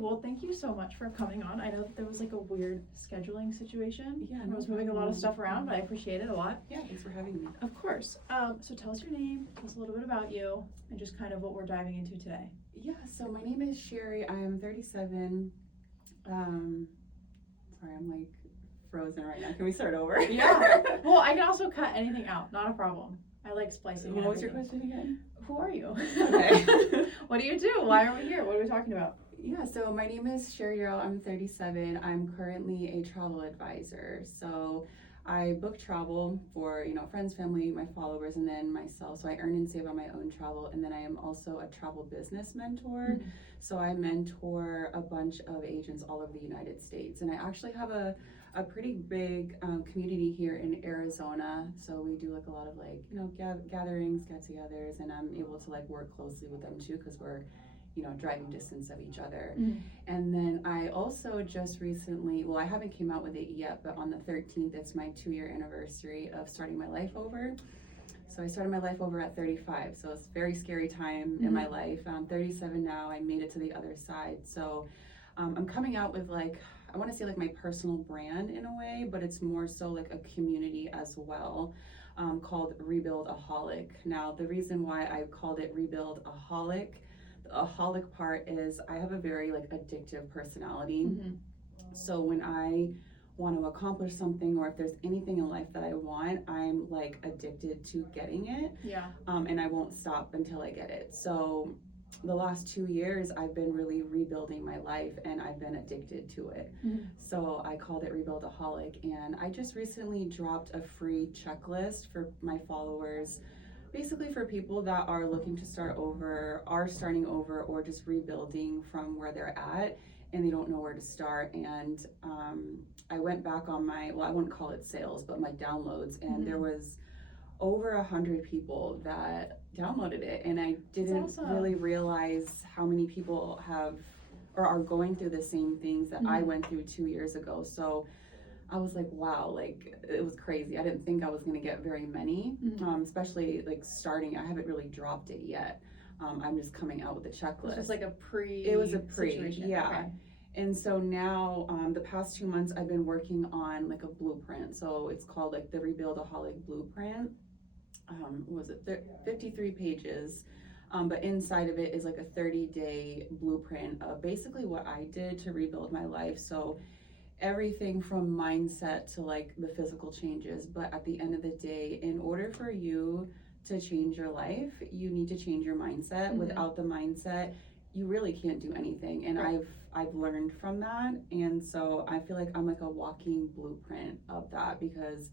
well, thank you so much for coming on. I know that there was like a weird scheduling situation. Yeah, I was moving a lot of stuff around, but I appreciate it a lot. Yeah, thanks for having me. Of course. So tell us your name, tell us a little bit about you, and just kind of what we're diving into today. Yeah, so my name is Sherry. I am 37. Sorry, I'm like frozen right now. Can we start over? Yeah. Well, I can also cut anything out, not a problem. I like splicing. What was your question again? Who are you? Okay. What do you do? Why are we here? What are we talking about? Yeah, so my name is Sherry Darrell. I'm 37. I'm currently a travel advisor. So I book travel for, friends, family, my followers, and then myself. So I earn and save on my own travel. And then I am also a travel business mentor. Mm-hmm. So I mentor a bunch of agents all over the United States. And I actually have a pretty big community here in Arizona. So we do like a lot of gatherings, get-togethers, and I'm able to like work closely with them too because we're driving distance of each other. Mm-hmm. And then I also just recently, well, I haven't came out with it yet, but on the 13th, it's my 2-year anniversary of starting my life over. So I started my life over at 35. So it's a very scary time in my life. I'm 37 now. I made it to the other side. So I'm coming out with I want to say my personal brand in a way, but it's more so like a community as well, called Rebuild-aholic. Now, the reason why I called it Rebuild-aholic, the aholic part is I have a very addictive personality. Mm-hmm. So when I want to accomplish something, or if there's anything in life that I want, I'm addicted to getting it. Yeah. And I won't stop until I get it. So the last 2 years I've been really rebuilding my life and I've been addicted to it. Mm-hmm. So I called it Rebuild-aholic, and I just recently dropped a free checklist for my followers, basically for people that are looking to start over, are starting over, or just rebuilding from where they're at and they don't know where to start. And I went back on I wouldn't call it sales, but my downloads, and there was over 100 people that downloaded it, and I didn't really realize how many people have or are going through the same things that I went through 2 years ago. So I was like, wow, it was crazy. I didn't think I was going to get very many, especially starting. I haven't really dropped it yet. I'm just coming out with the checklist. It was like a pre. It was a pre, situation. yeah. Okay. And so now, the past 2 months, I've been working on a blueprint. So it's called the Rebuild-aholic Blueprint. What was it? 53 pages. But inside of it is a 30-day blueprint of basically what I did to rebuild my life. So everything from mindset to the physical changes. But at the end of the day, in order for you to change your life, you need to change your mindset. Without the mindset, you really can't do anything. And I've learned from that. And so I feel like I'm a walking blueprint of that, because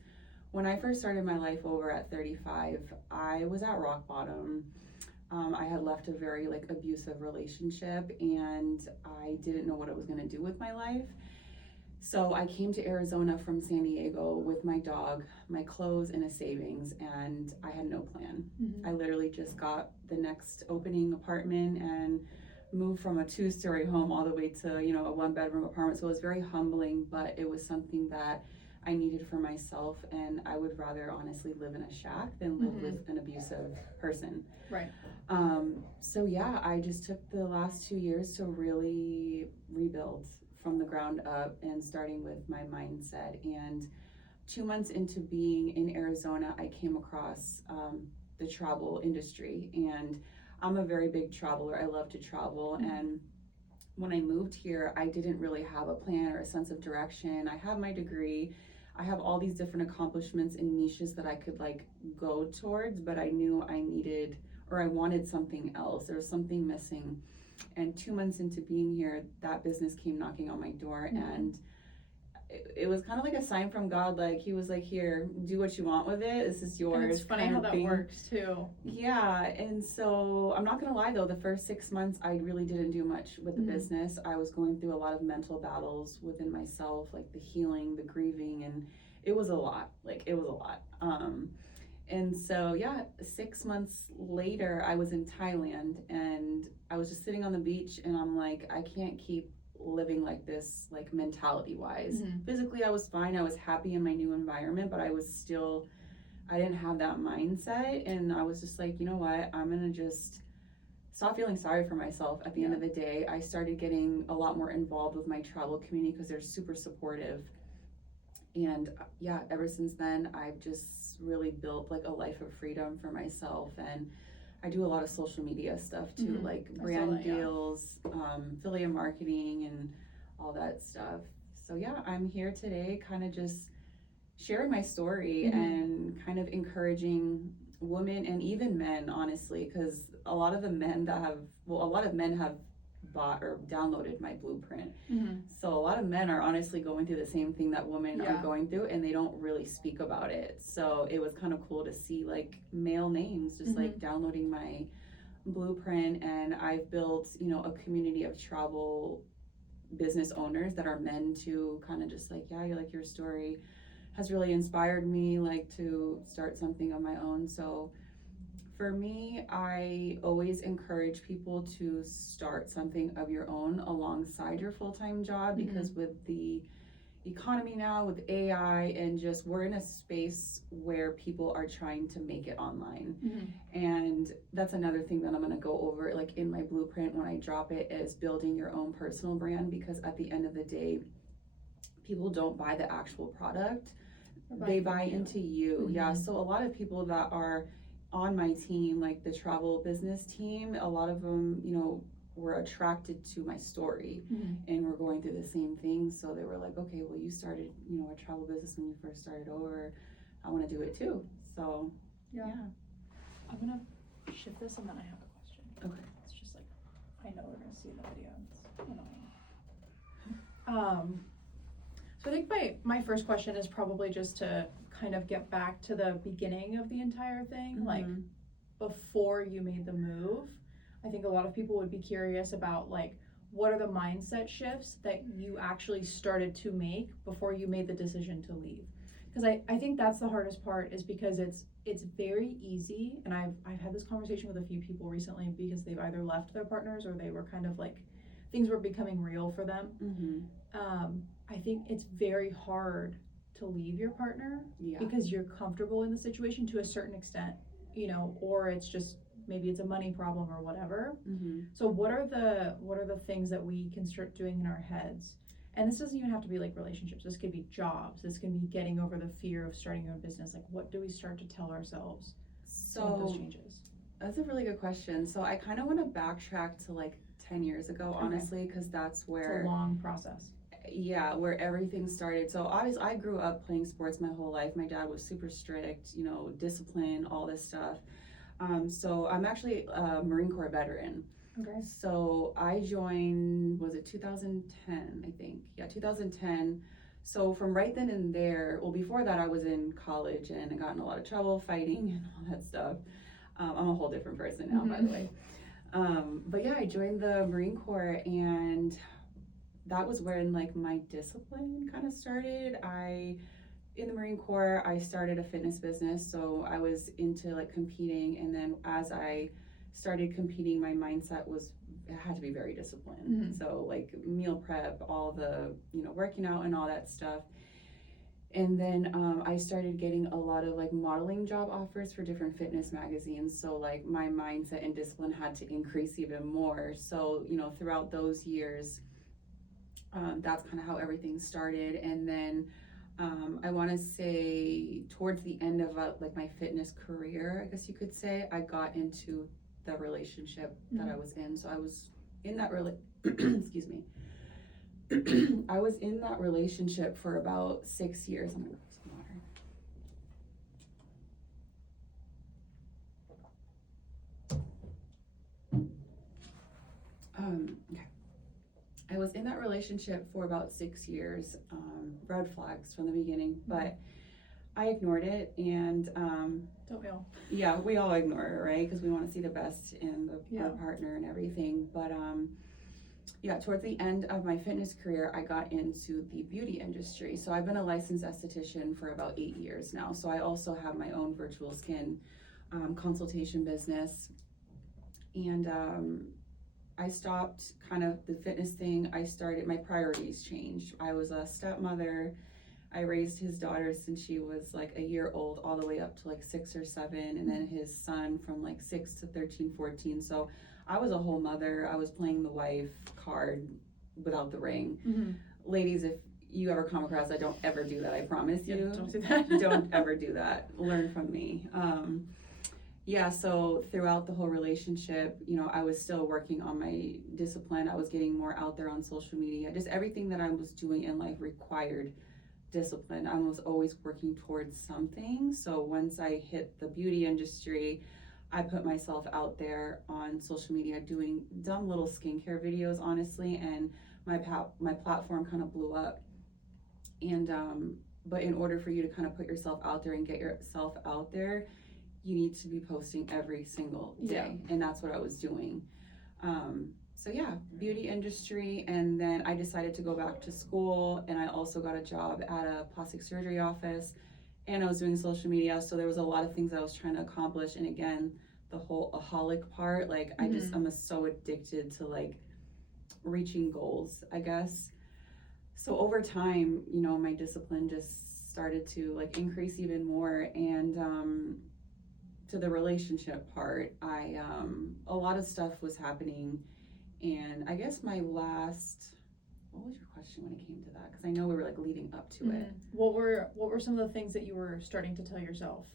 when I first started my life over at 35, I was at rock bottom. I had left a very abusive relationship, and I didn't know what I was going to do with my life. So I came to Arizona from San Diego with my dog, my clothes, and a savings, and I had no plan. I literally just got the next opening apartment and moved from a 2-story home all the way to, a 1-bedroom apartment. So it was very humbling, but it was something that I needed for myself, and I would rather honestly live in a shack than live with an abusive person. Right. So yeah, I just took the last 2 years to really rebuild from the ground up, and starting with my mindset. And 2 months into being in Arizona, I came across the travel industry, and I'm a very big traveler. I love to travel. And when I moved here, I didn't really have a plan or a sense of direction. I have my degree. I have all these different accomplishments and niches that I could go towards, but I knew I needed, or I wanted something else. There was something missing. And 2 months into being here, that business came knocking on my door, and it was kind of a sign from God. He was like, here, do what you want with it. This is yours. And it's funny how that works too. Yeah. And so I'm not going to lie though, the first 6 months, I really didn't do much with the business. I was going through a lot of mental battles within myself, the healing, the grieving, and it was a lot. And so, yeah, 6 months later, I was in Thailand, and I was just sitting on the beach, and I'm like, I can't keep living like this, mentality wise. Physically, I was fine. I was happy in my new environment, but I didn't have that mindset. And I was just like, you know what? I'm going to just stopped feeling sorry for myself at the end of the day. I started getting a lot more involved with my travel community because they're super supportive. And yeah, ever since then, I've just really built like a life of freedom for myself. And I do a lot of social media stuff too, like brand deals, affiliate marketing, and all that stuff. So yeah, I'm here today kind of just sharing my story and kind of encouraging women and even men, honestly, because a lot of men have bought or downloaded my blueprint. So a lot of men are honestly going through the same thing that women are going through, and they don't really speak about it. So it was kind of cool to see like male names just like downloading my blueprint. And I've built, you know, a community of travel business owners that are men to kind of just like, yeah, you're like, your story has really inspired me like to start something of my own. So for me, I always encourage people to start something of your own alongside your full-time job, because with the economy now, with AI, and just we're in a space where people are trying to make it online. And that's another thing that I'm going to go over like in my blueprint when I drop it, is building your own personal brand, because at the end of the day, people don't buy the actual product, they buy into you. Yeah, so a lot of people that are on my team, like the travel business team, a lot of them, you know, were attracted to my story and we're going through the same thing. So they were like, okay, well, you started, you know, a travel business when you first started over. I want to do it too. So yeah. I'm gonna shift this and then I have a question. Okay. It's just like, I know we're gonna see in the video. It's annoying. So I think my first question is probably just to kind of get back to the beginning of the entire thing, like before you made the move. I think a lot of people would be curious about like, what are the mindset shifts that you actually started to make before you made the decision to leave? Because I think that's the hardest part, is because it's very easy, and I've had this conversation with a few people recently, because they've either left their partners or they were kind of like, things were becoming real for them. I think it's very hard to leave your partner because you're comfortable in the situation to a certain extent, you know, or it's just, maybe it's a money problem or whatever. So what are the things that we can start doing in our heads? And this doesn't even have to be like relationships. This could be jobs. This can be getting over the fear of starting your own business. Like, what do we start to tell ourselves to make those changes? That's a really good question. So I kind of want to backtrack to like 10 years ago, honestly, because that's where it's a long process. Yeah, where everything started. So obviously I grew up playing sports my whole life. My dad was super strict, you know, discipline, all this stuff. So I'm actually a Marine Corps veteran. Okay. So I joined, was it 2010, I think? Yeah, 2010. So from right then and there, well, before that I was in college and I got in a lot of trouble fighting and all that stuff. I'm a whole different person now, by the way. But yeah, I joined the Marine Corps, and that was when like my discipline kind of started. In the Marine Corps, I started a fitness business, so I was into like competing, and then as I started competing, my mindset was, it had to be very disciplined. So like meal prep, all the, you know, working out and all that stuff. And then I started getting a lot of like modeling job offers for different fitness magazines. So like my mindset and discipline had to increase even more. So, you know, throughout those years, that's kind of how everything started. And then I want to say towards the end of like my fitness career, I guess you could say, I got into the relationship that I was in. So I was in that excuse me. I was in that relationship for about 6 years. I'm gonna grab some water. Okay. I was in that relationship for about 6 years. Red flags from the beginning, but I ignored it, and don't we all? Yeah, we all ignore it, right? Because we want to see the best in our partner and everything. But yeah, towards the end of my fitness career, I got into the beauty industry. So I've been a licensed esthetician for about 8 years now. So I also have my own virtual skin consultation business, and I stopped kind of the fitness thing. My priorities changed. I was a stepmother. I raised his daughter since she was like a year old all the way up to like 6 or 7, and then his son from like 6 to 13, 14. So I was a whole mother. I was playing the wife card without the ring. Mm-hmm. Ladies, if you ever come across that, don't ever do that. I promise you. Don't do that. Don't ever do that. Learn from me. Yeah, so throughout the whole relationship, you know, I was still working on my discipline. I was getting more out there on social media. Just everything that I was doing in life required discipline. I was always working towards something. So once I hit the beauty industry, I put myself out there on social media doing dumb little skincare videos, honestly, and my platform kind of blew up. And but in order for you to kind of put yourself out there and get yourself out there, you need to be posting every single day. And that's what I was doing. So yeah, beauty industry. And then I decided to go back to school, and I also got a job at a plastic surgery office, and I was doing social media. So there was a lot of things I was trying to accomplish. And again, the whole aholic part, like I'm so addicted to like reaching goals, I guess. So over time, you know, my discipline just started to like increase even more. And to the relationship part, a lot of stuff was happening, and I guess my last, what was your question when it came to that? Because I know we were like leading up to it. What were some of the things that you were starting to tell yourself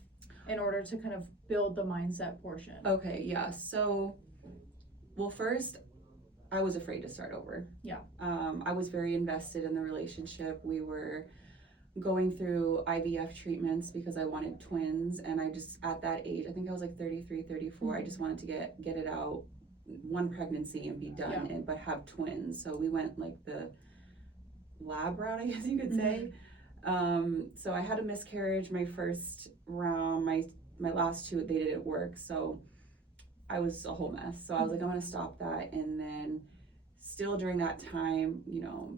in order to kind of build the mindset portion? Okay, yeah. So, well, first, I was afraid to start over. Yeah. I was very invested in the relationship. We were going through IVF treatments because I wanted twins, and I just, at that age, I think I was like 33, 34, I just wanted to get it out, one pregnancy and be done, but have twins. So we went like the lab route, I guess you could say. So I had a miscarriage my first round, my last two, they didn't work, so I was a whole mess. So I was like, I'm gonna stop that. And then still during that time, you know,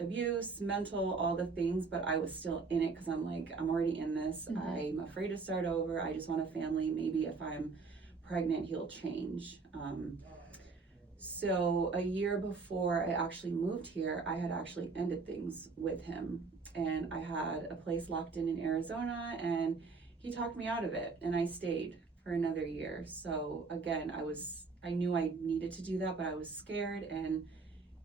abuse, mental, all the things, but I was still in it because I'm like, I'm already in this. I'm afraid to start over. I just want a family. Maybe if I'm pregnant, he'll change. So a year before I actually moved here, I had actually ended things with him, and I had a place locked in Arizona, and he talked me out of it, and I stayed for another year. So again, I knew I needed to do that, but I was scared, and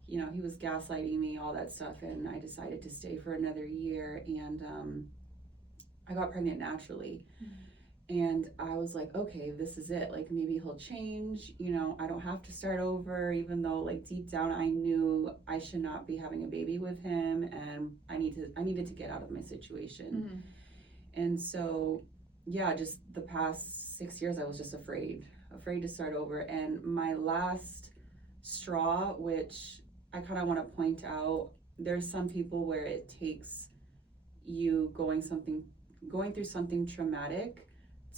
you know, he was gaslighting me, all that stuff, and I decided to stay for another year, and I got pregnant naturally. And I was like, okay, this is it. Like, maybe he'll change, you know, I don't have to start over, even though like deep down I knew I should not be having a baby with him, and I needed to get out of my situation. And so, yeah, just the past 6 years, I was just afraid to start over. And my last straw, which I kind of want to point out, there's some people where it takes you going through something traumatic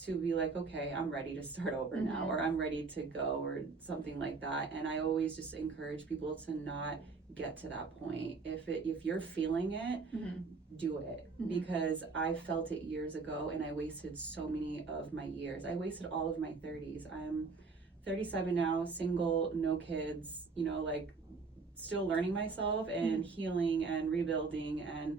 to be like, okay, I'm ready to start over now, or I'm ready to go, or something like that. And I always just encourage people to not get to that point. If you're feeling it, do it, because I felt it years ago, and I wasted so many of my years. I wasted all of my 30s. I'm 37 now, single, no kids, you know, like still learning myself and healing and rebuilding. And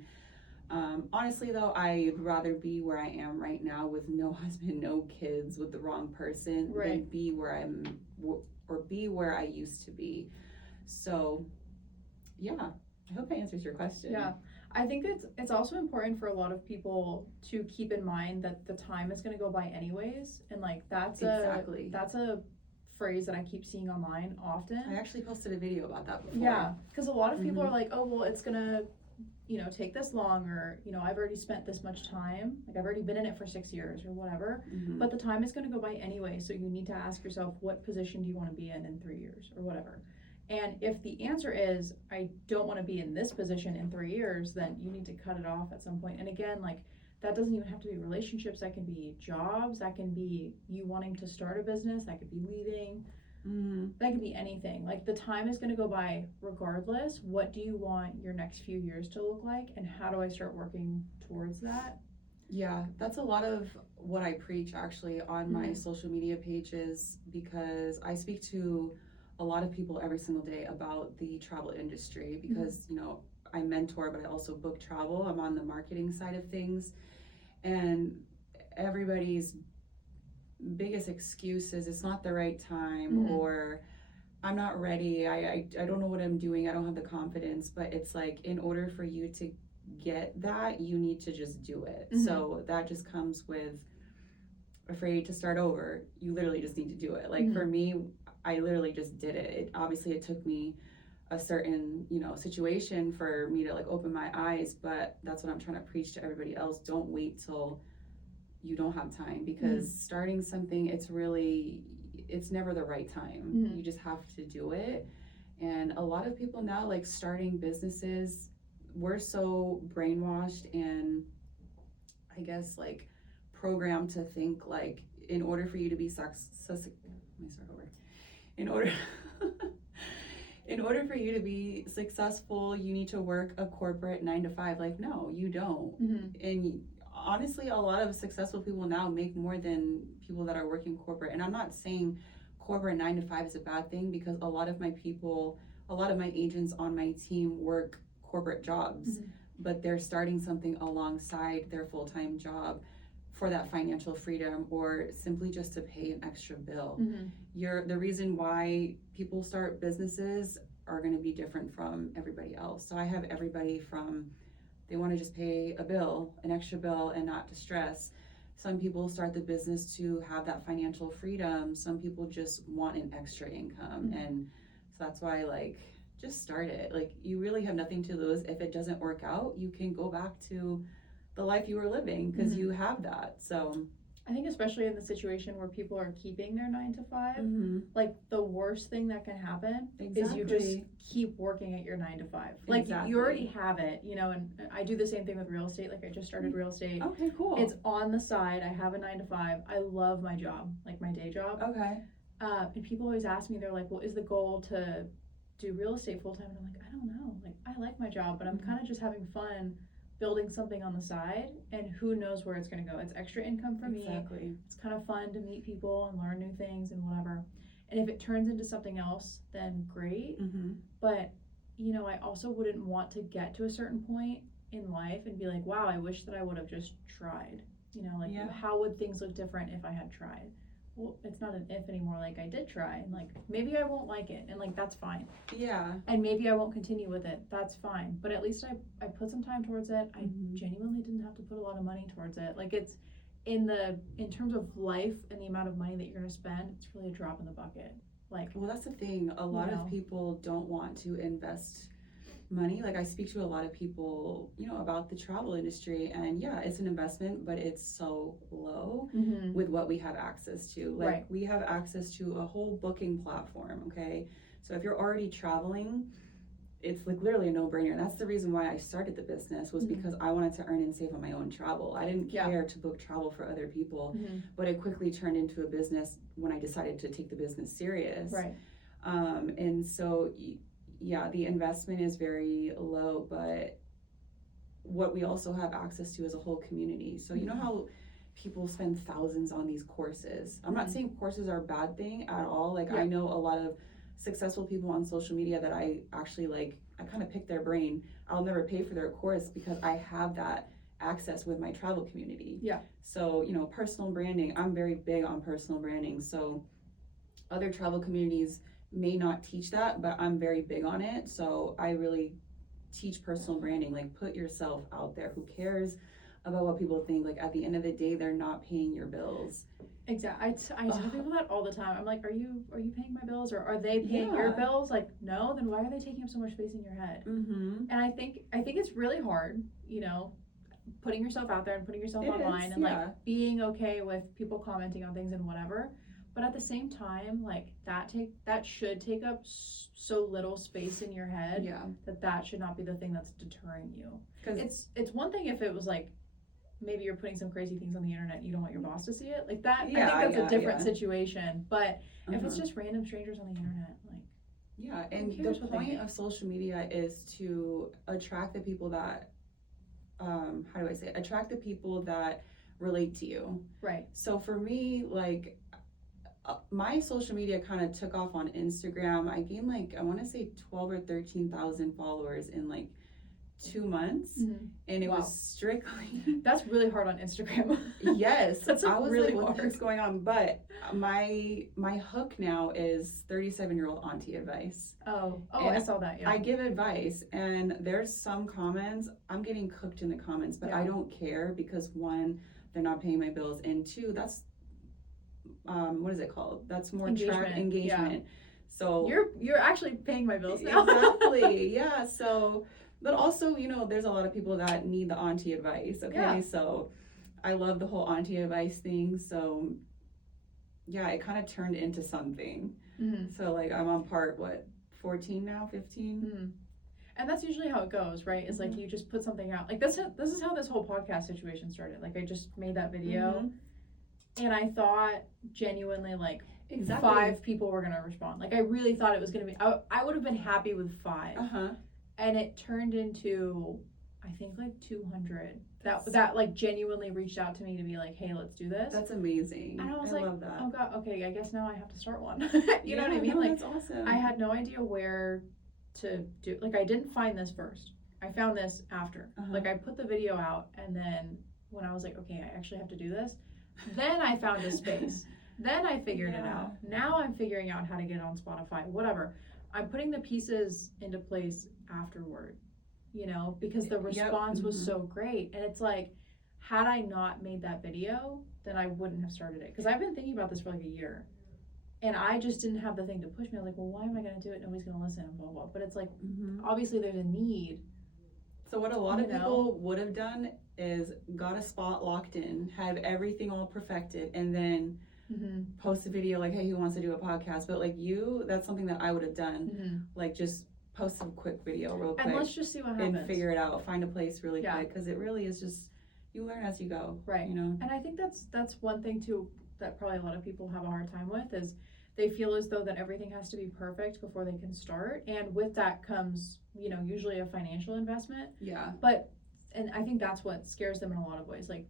honestly though, I'd rather be where I am right now with no husband, no kids, with the wrong person, than be where be where I used to be. So yeah, I hope that answers your question. Yeah, I think it's also important for a lot of people to keep in mind that the time is going to go by anyways, and like that's a phrase that I keep seeing online often. I actually posted a video about that before. Yeah, because a lot of people are like, oh well, it's gonna, you know, take this long, or you know, I've already spent this much time, like I've already been in it for 6 years or whatever, but the time is going to go by anyway, so you need to ask yourself, what position do you want to be in 3 years or whatever. And if the answer is, I don't want to be in this position in 3 years, then you need to cut it off at some point. And again, like, that doesn't even have to be relationships, that can be jobs, that can be you wanting to start a business, that could be leaving, that could be anything. Like, the time is going to go by regardless. What do you want your next few years to look like, and how do I start working towards that? Yeah, that's a lot of what I preach actually on my social media pages, because I speak to a lot of people every single day about the travel industry, because you know, I mentor, but I also book travel. I'm on the marketing side of things, and everybody's biggest excuse is it's not the right time, or I'm not ready, I don't know what I'm doing, I don't have the confidence. But it's like, in order for you to get that, you need to just do it. So that just comes with afraid to start over. You literally just need to do it. Like for me, I literally just did it. Obviously it took me a certain, situation for me to like open my eyes, but that's what I'm trying to preach to everybody else. Don't wait till you don't have time, because starting something, it's never the right time. You just have to do it. And a lot of people now, like, starting businesses, we're so brainwashed and I guess like programmed to think like, in order for you to be in order for you to be successful, you need to work a corporate 9 to 5. Like, no, you don't. And honestly, a lot of successful people now make more than people that are working corporate. And I'm not saying corporate 9 to 5 is a bad thing, because a lot of my agents on my team work corporate jobs, but they're starting something alongside their full-time job for that financial freedom, or simply just to pay an extra bill. The reason why people start businesses are going to be different from everybody else. So I have everybody from, they want to just pay a bill, an extra bill, and not to stress. Some people start the business to have that financial freedom. Some people just want an extra income. And so that's why, like, just start it. Like, you really have nothing to lose. If it doesn't work out, you can go back to the life you were living, because you have that. So I think especially in the situation where people are keeping their 9 to 5, like, the worst thing that can happen is you just keep working at your 9 to 5. Like, you already have it, and I do the same thing with real estate. Like, I just started real estate. Okay, cool. It's on the side. I have a 9 to 5. I love my job, like my day job. Okay. And people always ask me, they're like, well, is the goal to do real estate full time? And I'm like, I don't know. Like, I like my job, but I'm kind of just having fun building something on the side, and who knows where it's going to go. It's extra income for me. It's kind of fun to meet people and learn new things and whatever. And if it turns into something else, then great. But I also wouldn't want to get to a certain point in life and be like, wow, I wish that I would have just tried. How would things look different if I had tried? Well, it's not an if anymore. Like, I did try, and like, maybe I won't like it, and like, that's fine. And maybe I won't continue with it. That's fine. But at least I put some time towards it. I genuinely didn't have to put a lot of money towards it. Like, it's in terms of life and the amount of money that you're gonna spend, it's really a drop in the bucket. Like, well, that's the thing. A lot of people don't want to invest money. Like, I speak to a lot of people, about the travel industry, and yeah, it's an investment, but it's so low with what we have access to. Like, we have access to a whole booking platform. Okay, so if you're already traveling, it's like literally a no-brainer. And that's the reason why I started the business, was because I wanted to earn and save on my own travel. I didn't care to book travel for other people, but it quickly turned into a business when I decided to take the business serious. And so yeah, the investment is very low, but what we also have access to is a whole community. So you know how people spend thousands on these courses. I'm not saying courses are a bad thing at all. Like, I know a lot of successful people on social media that I actually like. I kind of pick their brain. I'll never pay for their course because I have that access with my travel community. So, personal branding, I'm very big on personal branding. So other travel communities may not teach that, but I'm very big on it. So I really teach personal branding. Like, put yourself out there. Who cares about what people think? Like, at the end of the day, they're not paying your bills. Exactly. I tell people that all the time. I'm like, are you paying my bills, or are they paying your bills? Like, no, then why are they taking up so much space in your head? And I think it's really hard, putting yourself out there and putting yourself online, and like, being okay with people commenting on things and whatever. But at the same time, like, that should take up so little space in your head that should not be the thing that's deterring you. Because it's one thing if it was like, maybe you're putting some crazy things on the internet and you don't want your boss to see it. Like, that, I think that's a different situation. But if it's just random strangers on the internet, like, and the point of social media is to attract the people that, attract the people that relate to you. So for me, like, my social media kind of took off on Instagram. I gained, like, I want to say 12 or 13,000 followers in like 2 months, Mhm. and it Wow. was strictly That's really hard on Instagram. yes. That's I was really like, what the hard. heck's going on? But my hook now is 37-year-old auntie advice. Oh, And I saw that. Yeah. I give advice, and there's some comments I'm getting cooked in the comments, but I Yeah. don't care because one, they're not paying my bills, and two, that's what is it called? That's more Engagement, engagement. So You're actually paying my bills now. exactly, yeah. So, but also, you know, there's a lot of people that need the auntie advice. Okay, Yeah. so I love the whole auntie advice thing. So, yeah, it kind of turned into something. Mhm. So, like, I'm on part 14 now, 15. Mhm. And that's usually how it goes, right? It's like Mhm. you just put something out. Like this is how this whole podcast situation started. Like I just made that video, and I thought genuinely like Exactly. 5 people were gonna respond. Like I really thought it was gonna be. I would have been happy with 5, and it turned into I think like 200 that like genuinely reached out to me to be like, hey, let's do this. That's amazing. And I was love that. Oh god, okay, I guess now I have to start one. You know what I mean? No, Like that's awesome. I had no idea where to do. Like I didn't find this first. I found this after. Like I put the video out, and then when I was like, okay, I actually have to do this, then I found a space. Then I figured it out. Now I'm figuring out how to get on Spotify, whatever. I'm putting the pieces into place afterward, you know, because the response was so great. And it's like, had I not made that video, then I wouldn't have started it. Because I've been thinking about this for like a year. And I just didn't have the thing to push me. I was like, well, why am I going to do it? Nobody's going to listen, and blah, blah, blah. But it's like, obviously there's a need. So what a lot of people would have done is got a spot locked in, have everything all perfected, and then post a video like, hey, who wants to do a podcast? But like you, that's something that I would have done. Like just post some quick video real quick. And let's just see what happens. And figure it out. Find a place really quick. Because it really is just, you learn as you go. Right. You know? And I think that's one thing too that probably a lot of people have a hard time with is they feel as though that everything has to be perfect before they can start. And with that comes, you know, usually a financial investment. Yeah. And I think that's what scares them in a lot of ways. Like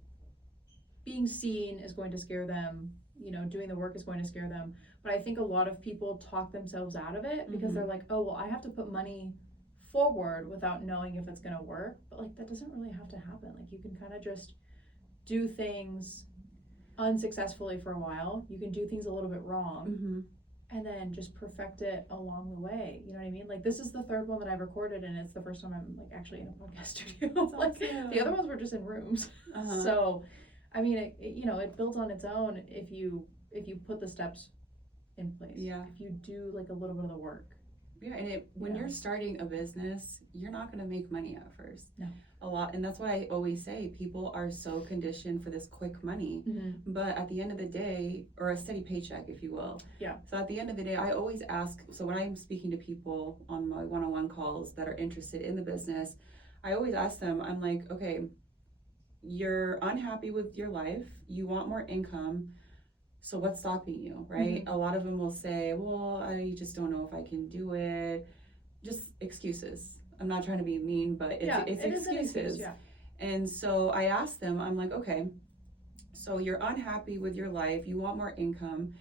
being seen is going to scare them, you know, doing the work is going to scare them. But I think a lot of people talk themselves out of it because they're like, oh, well, I have to put money forward without knowing if it's going to work. But like that doesn't really have to happen. Like you can kind of just do things unsuccessfully for a while. You can do things a little bit wrong and then just perfect it along the way. You know what I mean? Like this is the 3rd one that I've recorded, and it's the first time I'm like actually in a podcast studio. Like the other ones were just in rooms. So I mean it you know, it builds on its own if you put the steps in place. Yeah. If you do like a little bit of the work. Yeah, and when you're starting a business, you're not going to make money at first. No. A lot, and that's what I always say. People are so conditioned for this quick money, but at the end of the day, or a steady paycheck, if you will. Yeah. So at the end of the day, I always ask. So when I'm speaking to people on my one-on-one calls that are interested in the business, I always ask them. I'm like, okay, you're unhappy with your life. You want more income. So what's stopping you, right? A lot of them will say, well, I just don't know if I can do it. Just excuses. I'm not trying to be mean, but it's excuses. Yeah. And so I asked them, I'm like, okay, so you're unhappy with your life. You want more income.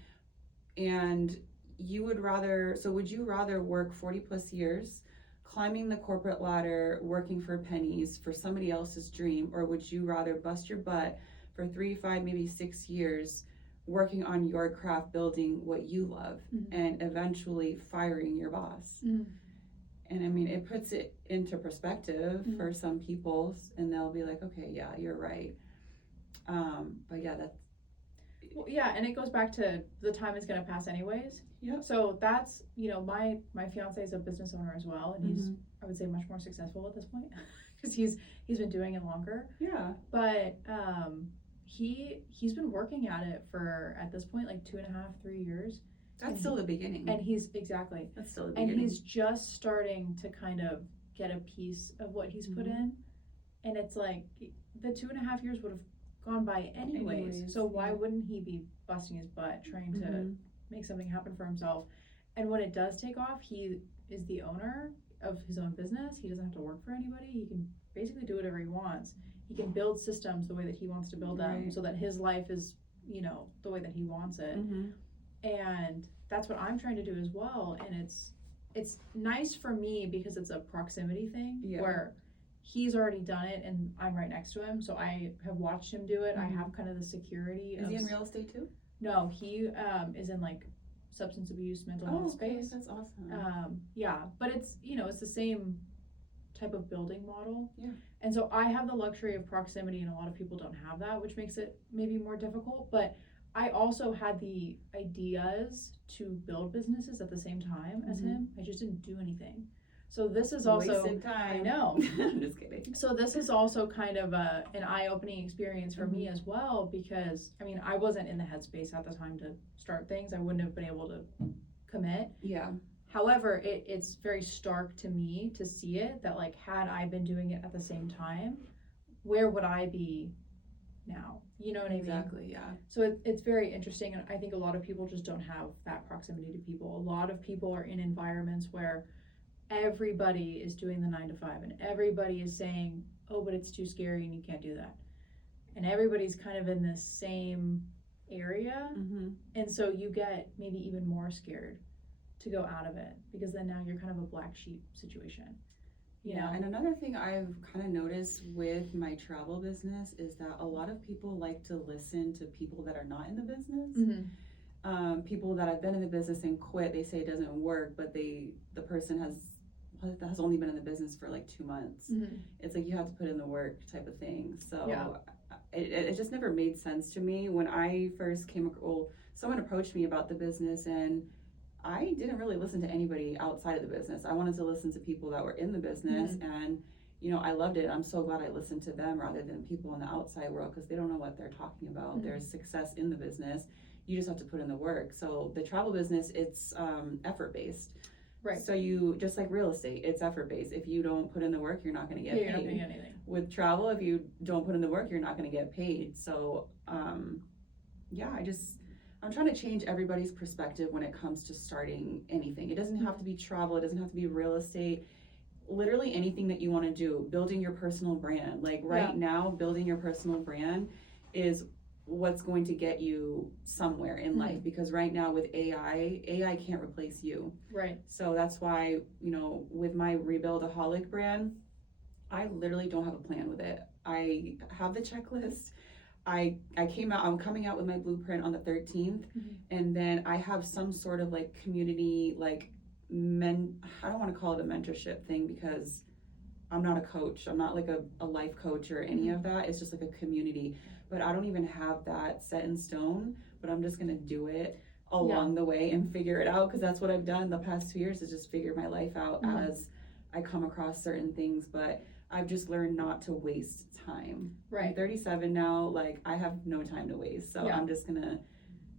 And would you rather work 40 plus years, climbing the corporate ladder, working for pennies for somebody else's dream? Or would you rather bust your butt for 3, 5, maybe 6 years, working on your craft, building what you love, and eventually firing your boss? And I mean, it puts it into perspective for some people, and they'll be like, okay, yeah, you're right. But yeah, that's... Well, yeah, and it goes back to the time is going to pass anyways. Yep. So that's, you know, my fiance is a business owner as well, and he's, I would say, much more successful at this point because he's been doing it longer. Yeah. But he's been working at it for, at this point, like 2.5, 3 years. That's still the beginning. And that's still the beginning. And he's just starting to kind of get a piece of what he's put in. And it's like, the 2.5 years would have gone by anyways. So why wouldn't he be busting his butt trying to make something happen for himself? And when it does take off, he is the owner of his own business. He doesn't have to work for anybody. He can basically do whatever he wants. He can build systems the way that he wants to build them so that his life is, you know, the way that he wants it. And that's what I'm trying to do as well. And it's nice for me because it's a proximity thing where he's already done it and I'm right next to him, so I have watched him do it. I have kind of the security. Is he in real estate too? No, he is in like substance abuse, mental health space. That's awesome. Yeah, but it's, you know, it's the same type of building model. Yeah. And so I have the luxury of proximity, and a lot of people don't have that, which makes it maybe more difficult. But I also had the ideas to build businesses at the same time as him. I just didn't do anything. So this is also, wasted time. I know. I'm just kidding. So this is also kind of an eye-opening experience for me as well, because I mean, I wasn't in the headspace at the time to start things. I wouldn't have been able to commit. Yeah. However, it's very stark to me to see it, that like, had I been doing it at the same time, where would I be now? You know what I mean? Exactly, yeah. So it's very interesting, and I think a lot of people just don't have that proximity to people. A lot of people are in environments where everybody is doing the 9 to 5, and everybody is saying, oh, but it's too scary and you can't do that. And everybody's kind of in this same area, and so you get maybe even more scared to go out of it, because then now you're kind of a black sheep situation. You know? And another thing I've kind of noticed with my travel business is that a lot of people like to listen to people that are not in the business. People that have been in the business and quit, they say it doesn't work, but the person has only been in the business for like 2 months. It's like you have to put in the work type of thing. So it just never made sense to me. When I first someone approached me about the business, and I didn't really listen to anybody outside of the business. I wanted to listen to people that were in the business, and you know, I loved it. I'm so glad I listened to them rather than people in the outside world, because they don't know what they're talking about. There's success in the business. You just have to put in the work. So the travel business, it's effort based. Right. So you, just like real estate, it's effort based. If you don't put in the work, you're not going to get paid. You're not going to get anything. With travel, if you don't put in the work, you're not going to get paid. So I'm trying to change everybody's perspective when it comes to starting anything. It doesn't have to be travel. It doesn't have to be real estate. Literally anything that you want to do, building your personal brand. Like now, building your personal brand is what's going to get you somewhere in life, because right now with AI can't replace you. Right. So that's why, you know, with my Rebuildaholic brand, I literally don't have a plan with it. I have the checklist. I'm coming out with my blueprint on the 13th, and then I have some sort of like community, like I don't want to call it a mentorship thing, because I'm not a coach. I'm not like a life coach or any of that. It's just like a community. But I don't even have that set in stone, but I'm just going to do it along the way and figure it out, because that's what I've done the past 2 years, is just figure my life out as I come across certain things. But I've just learned not to waste time. Right. I'm 37 now. Like, I have no time to waste. So I'm just going to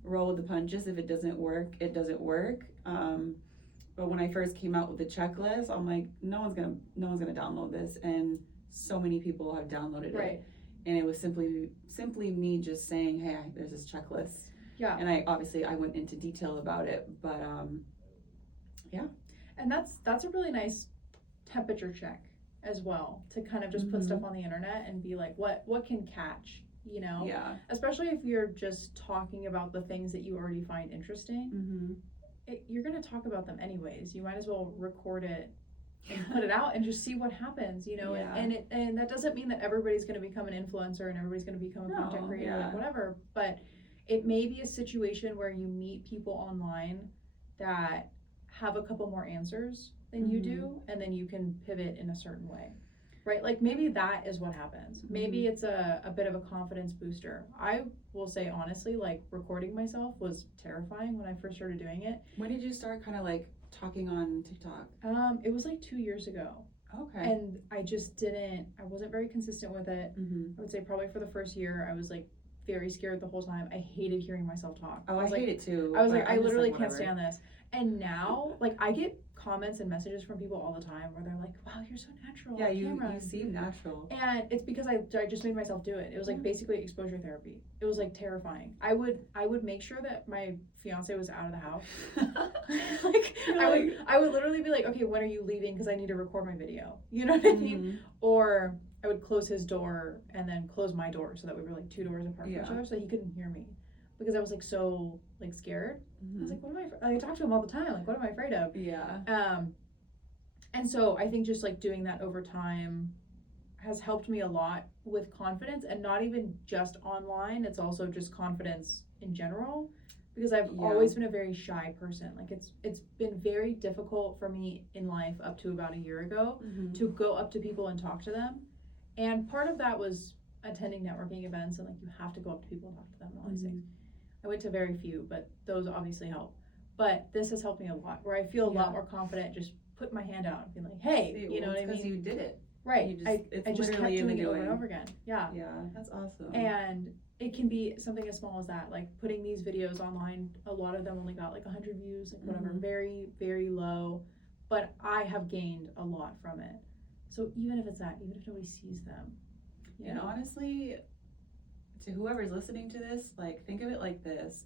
roll with the punches. If it doesn't work, it doesn't work. But when I first came out with the checklist, I'm like, no one's gonna download this, and so many people have downloaded it. And it was simply me just saying, hey, there's this checklist. Yeah. And I went into detail about it, but And that's a really nice temperature check as well, to kind of just put stuff on the internet and be like, what can catch, you know? Yeah. Especially if you're just talking about the things that you already find interesting. You're going to talk about them anyways. You might as well record it and put it out and just see what happens, you know. And that doesn't mean that everybody's going to become an influencer and everybody's going to become a content creator or whatever, but it may be a situation where you meet people online that have a couple more answers than you do, and then you can pivot in a certain way, right? Like, maybe that is what happens. Maybe it's a bit of a confidence booster. I will say honestly, like, recording myself was terrifying when I first started doing it. When did you start kind of like talking on TikTok? It was like 2 years ago. Okay. And I wasn't very consistent with it. I would say probably for the first year, I was like very scared the whole time. I hated hearing myself talk. I hate it too. I was like, I literally can't stand this. And now, like, I get comments and messages from people all the time where they're like, wow, you're so natural on camera. You seem natural. And it's because I just made myself do it. It was like basically exposure therapy. It was like terrifying. I would make sure that my fiance was out of the house. I would literally be like, okay, when are you leaving? Because I need to record my video. You know what I mean? Or I would close his door and then close my door, so that we were like 2 doors apart from each other, so he couldn't hear me. Because I was like so like scared. I was like, what am I talk to him all the time, like, what am I afraid of? And so I think just like doing that over time has helped me a lot with confidence, and not even just online, it's also just confidence in general, because I've always been a very shy person. Like it's been very difficult for me in life up to about a year ago to go up to people and talk to them. And part of that was attending networking events, and like you have to go up to people and talk to them and all these things. I went to very few, but those obviously help. But this has helped me a lot, where I feel a lot more confident just putting my hand out and being like, hey, you know what I mean? Because you did it. Right. It's I just kept literally doing it over and over again. Yeah. Yeah, that's awesome. And it can be something as small as that, like putting these videos online. A lot of them only got like 100 views, like whatever, very, very low. But I have gained a lot from it. So even if it's that, even if nobody sees them. And honestly, to whoever's listening to this, like, think of it like this.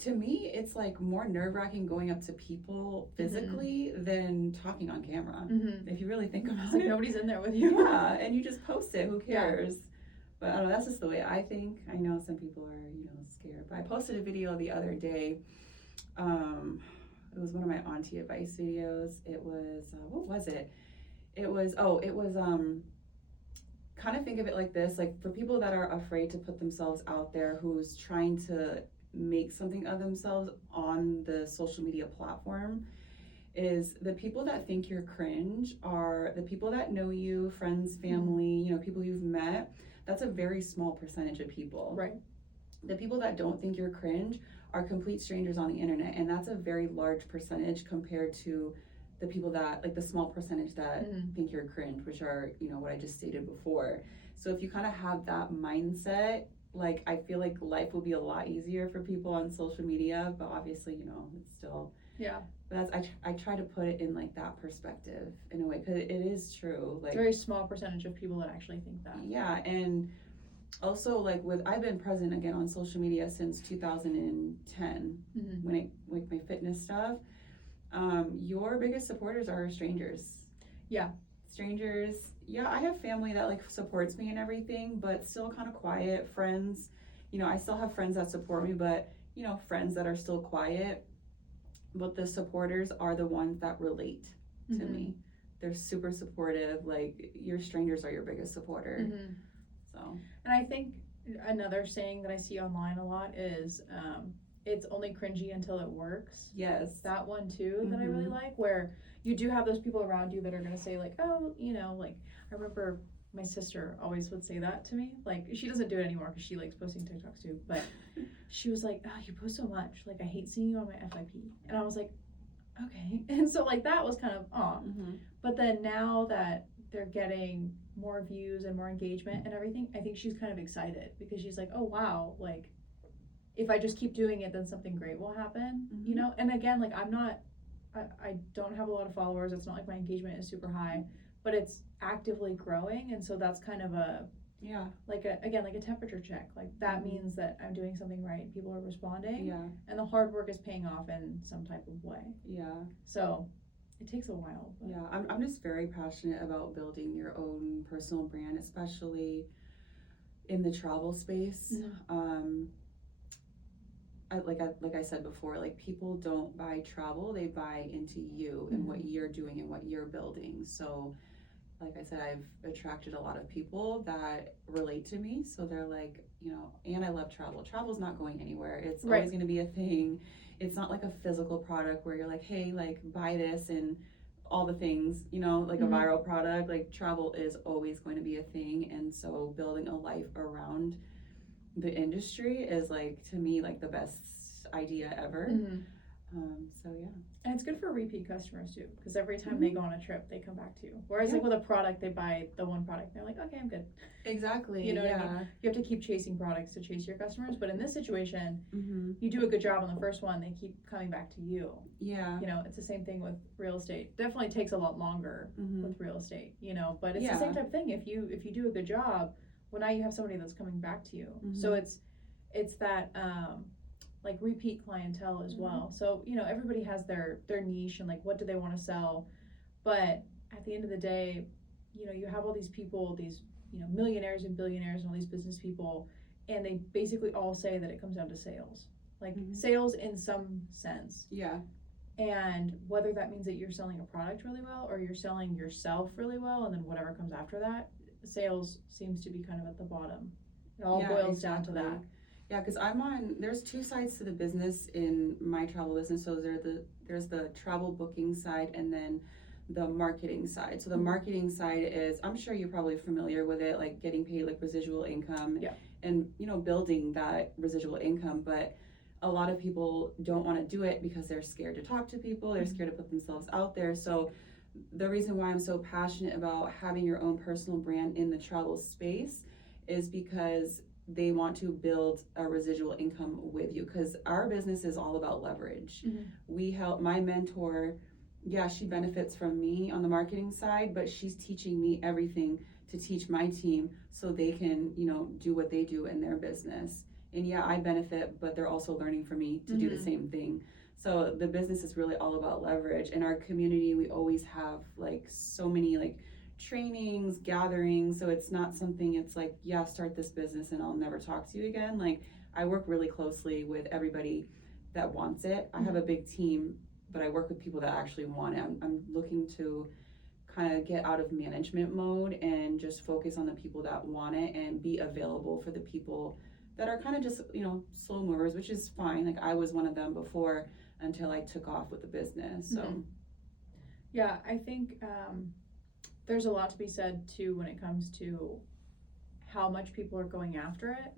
To me, it's like more nerve-wracking going up to people physically than talking on camera. If you really think about it's like it. Nobody's in there with you. Yeah, and you just post it. Who cares? But I don't know, that's just the way I think. I know some people are, scared. But I posted a video the other day. It was one of my auntie advice videos. It was, what was it? It was kind of think of it like this, like for people that are afraid to put themselves out there, who's trying to make something of themselves on the social media platform, is the people that think you're cringe are the people that know you, friends, family, people you've met. That's a very small percentage of people. Right. The people that don't think you're cringe are complete strangers on the internet, and that's a very large percentage compared to the people that, like the small percentage that think you're cringe, which are, what I just stated before. So if you kind of have that mindset, like, I feel like life will be a lot easier for people on social media, but obviously, it's still. Yeah. But I try to put it in like that perspective in a way, because it is true. Like, it's a very small percentage of people that actually think that. Yeah, and also like I've been present again on social media since 2010 when with my fitness stuff. Your biggest supporters are strangers. Yeah. Strangers. Yeah, I have family that like supports me and everything, but still kind of quiet. Friends, I still have friends that support me, but friends that are still quiet. But the supporters are the ones that relate to me. They're super supportive. Like, your strangers are your biggest supporter. So. And I think another saying that I see online a lot is, it's only cringy until it works. Yes. That one too that I really like, where you do have those people around you that are going to say like, oh, like, I remember my sister always would say that to me. Like, she doesn't do it anymore because she likes posting TikToks too, but she was like, oh, you post so much. Like, I hate seeing you on my FYP. And I was like, okay. And so like that was kind of, But then now that they're getting more views and more engagement and everything, I think she's kind of excited because she's like, oh wow, like, if I just keep doing it, then something great will happen, And again, like, I don't have a lot of followers. It's not like my engagement is super high, but it's actively growing. And so that's kind of like a temperature check. Like, that means that I'm doing something right. People are responding. Yeah. And the hard work is paying off in some type of way. Yeah. So it takes a while. But. Yeah. I'm just very passionate about building your own personal brand, especially in the travel space. Like I said before, like, people don't buy travel, they buy into you and what you're doing and what you're building. So like I said, I've attracted a lot of people that relate to me. So they're like, and I love travel. Travel's not going anywhere. It's always going to be a thing. It's not like a physical product where you're like, hey, like, buy this and all the things, like a viral product. Like, travel is always going to be a thing. And so building a life around the industry is, like, to me, like, the best idea ever. So yeah. And it's good for repeat customers too, because every time they go on a trip, they come back to you. Whereas like with a product, they buy the one product and they're like, okay, I'm good. Exactly. You know what I mean? You have to keep chasing products to chase your customers. But in this situation, you do a good job on the first one, they keep coming back to you. Yeah. It's the same thing with real estate. Definitely takes a lot longer with real estate, but it's the same type of thing. If you do a good job, well, now you have somebody that's coming back to you. So it's that like repeat clientele as well. So everybody has their niche and like what do they want to sell, but at the end of the day, you have all these people, these millionaires and billionaires and all these business people, and they basically all say that it comes down to sales, like sales in some sense. Yeah. And whether that means that you're selling a product really well or you're selling yourself really well, and then whatever comes after that, sales seems to be kind of at the bottom. It all boils down to that. Yeah, because there's two sides to the business in my travel business. So there's the travel booking side and then the marketing side. So the marketing side is, I'm sure you're probably familiar with it, like getting paid like residual income and, building that residual income. But a lot of people don't want to do it because they're scared to talk to people. They're scared to put themselves out there. So the reason why I'm so passionate about having your own personal brand in the travel space is because they want to build a residual income with you, because our business is all about leverage. We help my mentor. Yeah, she benefits from me on the marketing side, but she's teaching me everything to teach my team so they can, do what they do in their business. And yeah, I benefit, but they're also learning from me to do the same thing. So the business is really all about leverage. In our community, we always have like so many like trainings, gatherings. So it's not something, it's like, yeah, start this business and I'll never talk to you again. Like, I work really closely with everybody that wants it. I have a big team, but I work with people that actually want it. I'm looking to kind of get out of management mode and just focus on the people that want it and be available for the people that are kind of just, slow movers, which is fine. Like, I was one of them before until I took off with the business. So yeah, I think there's a lot to be said too when it comes to how much people are going after it.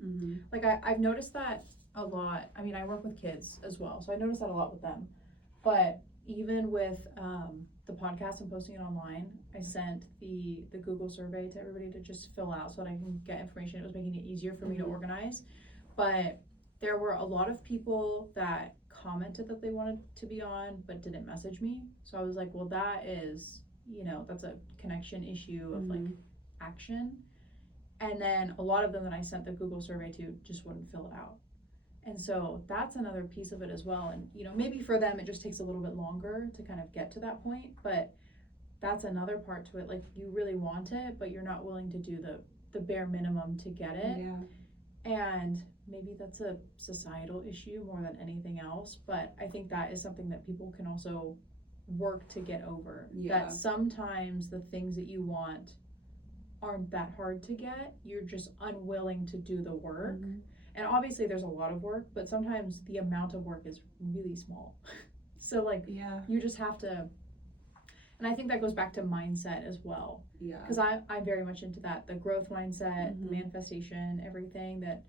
Like, I've noticed that a lot. I mean, I work with kids as well, so I notice that a lot with them. But even with the podcast and posting it online, I sent the Google survey to everybody to just fill out so that I can get information. It was making it easier for me to organize. But there were a lot of people that commented that they wanted to be on but didn't message me. So I was like, well, that is, that's a connection issue of like action. And then a lot of them that I sent the Google survey to just wouldn't fill it out. And so that's another piece of it as well. And, maybe for them, it just takes a little bit longer to kind of get to that point, but that's another part to it. Like, you really want it, but you're not willing to do the bare minimum to get it. Yeah. And maybe that's a societal issue more than anything else, but I think that is something that people can also work to get over. Yeah. That sometimes the things that you want aren't that hard to get. You're just unwilling to do the work. And obviously there's a lot of work, but sometimes the amount of work is really small. So like, you just have to, and I think that goes back to mindset as well. Yeah. Because I'm very much into that, the growth mindset, the manifestation, everything, that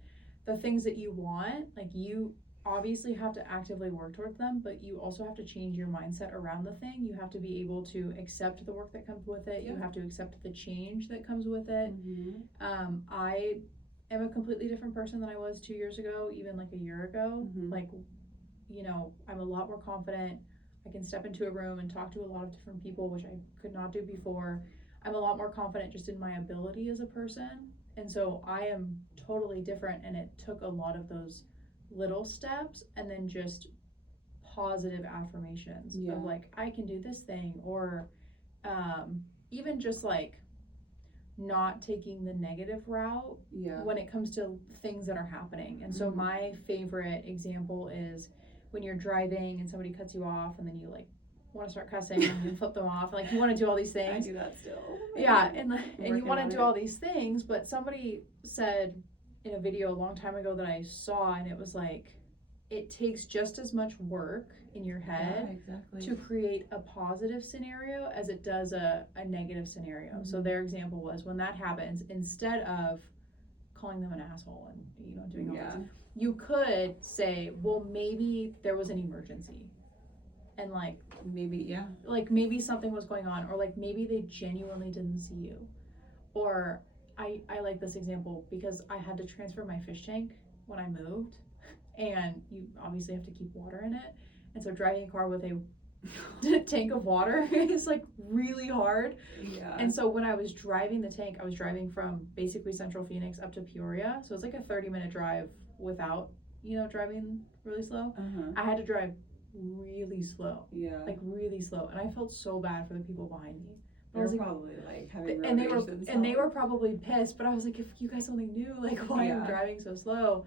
the things that you want, like, you obviously have to actively work towards them, but you also have to change your mindset around the thing. You have to be able to accept the work that comes with it. You have to accept the change that comes with it. I am a completely different person than I was 2 years ago, even like a year ago. Like, I'm a lot more confident. I can step into a room and talk to a lot of different people, which I could not do before. I'm a lot more confident just in my ability as a person. And so I am totally different, and it took a lot of those little steps and then just positive affirmations of like, I can do this thing, or even just like not taking the negative route when it comes to things that are happening. And so my favorite example is when you're driving and somebody cuts you off, and then you like want to start cussing and you flip them off, like, you want to do all these things. I do that still. And you want to do all these things, but somebody said in a video a long time ago that I saw, and it was like, it takes just as much work in your head to create a positive scenario as it does a negative scenario. So their example was, when that happens, instead of calling them an asshole and doing all this, you could say, well, maybe there was an emergency, and like maybe something was going on, or like maybe they genuinely didn't see you. Or I like this example because I had to transfer my fish tank when I moved, and you obviously have to keep water in it, and so driving a car with a tank of water is like really hard. And so when I was driving the tank, I was driving from basically central Phoenix up to Peoria, so it's like a 30-minute drive without driving really slow. I had to drive really slow, like really slow, and I felt so bad for the people behind me. They were probably like having and they were probably pissed, but I was like, if you guys only knew like why I'm driving so slow.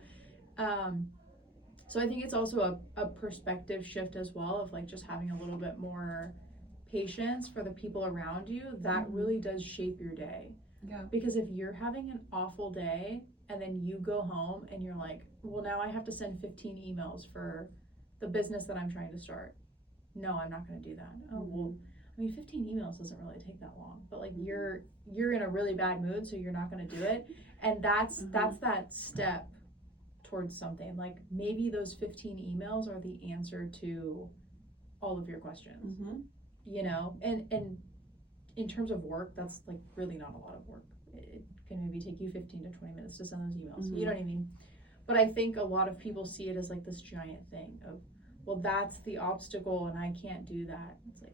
So I think it's also a perspective shift as well of like just having a little bit more patience for the people around you. That really does shape your day. Yeah. Because if you're having an awful day and then you go home and you're like, well, now I have to send 15 emails for the business that I'm trying to start. No, I'm not going to do that. Oh, well, I mean, 15 emails doesn't really take that long, but like you're in a really bad mood, so you're not going to do it. And that's that step towards something. Like maybe those 15 emails are the answer to all of your questions. You know, and in terms of work, that's like really not a lot of work. It can maybe take you 15 to 20 minutes to send those emails. You know what I mean? But I think a lot of people see it as like this giant thing of, well, that's the obstacle and I can't do that. It's like,